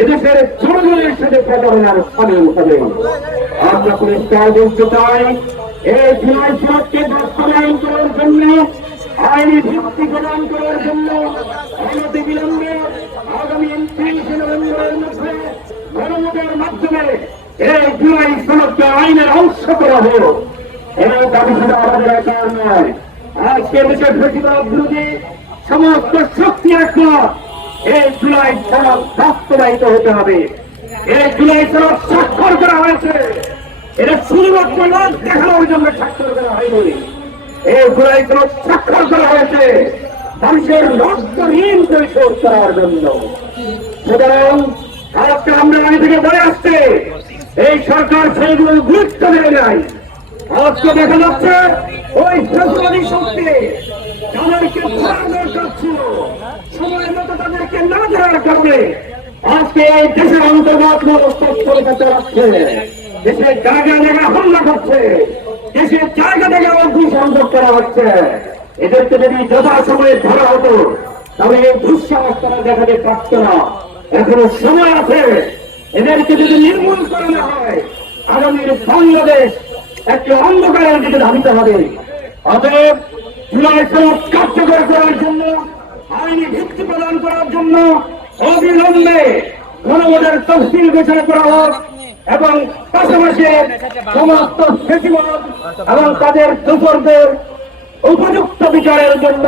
এদেশের জনগণের সাথে প্রতারণার সামিল হবে আমরা পরিষ্কার বলতে চাই। এই জুলাই সনদকে বাস্তবায়ন করার জন্য, আইনি ভিত্তি প্রদান করার জন্য অনতি বিলম্বে আগামী উনত্রিশে নভেম্বরের মধ্যে গণভোটের মাধ্যমে এই জুলাই সনদকে আইনের অংশ করা হোক। এই দাবি শুধু আমাদের একার নয়, আজকে দেশের ফেসিবাদ বিরোধী সমস্ত শক্তি একমত। এই জুলাই সনদ বাস্তবায়িত হতে হবে। এই জুলাই সনদ স্বাক্ষর করা হয়েছে। এটা শুধুমাত্র দেখানোর জন্য স্বাক্ষর করা হয়নি। এই জুলাই সনদ স্বাক্ষর করা হয়েছে। মানুষের রক্তহীন পরিশোধ করার জন্য। সুতরাং আজকে আমরা আগে থেকে বলে আসছে, এই সরকার সেইগুলো গুরুত্ব দেয় নাই। আজকে দেখা যাচ্ছে, ওই ফেব্রুয়ারি শক্তি তাদেরকে ধরা দরকার ছিল সময় ধরার কারণে আজকে এই দেশের অন্তর্গত দেশের জায়গা জায়গা হামলা করছে দেশের জায়গা জায়গা করা হচ্ছে। এদেরকে যদি ধরা হতো, তবে এই দুঃসাহস তারা পারত না। এখনও সময় আছে। এদেরকে যদি নির্মূল করা না হয়, আগামীর বাংলাদেশ একটি অন্ধকারের দিকে ধাবিত হবে। অতএব জুলাই কার্যকর করার জন্য, আইনি ভিত্তি প্রদান করার জন্য অবিলম্বে গণভোটের তফসিল ঘোষণা করা হোক এবং পাশাপাশি সমস্ত এবং তাদের দুপুরদের উপযুক্ত বিচারের জন্য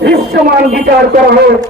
দৃশ্যমান বিচার করা হোক।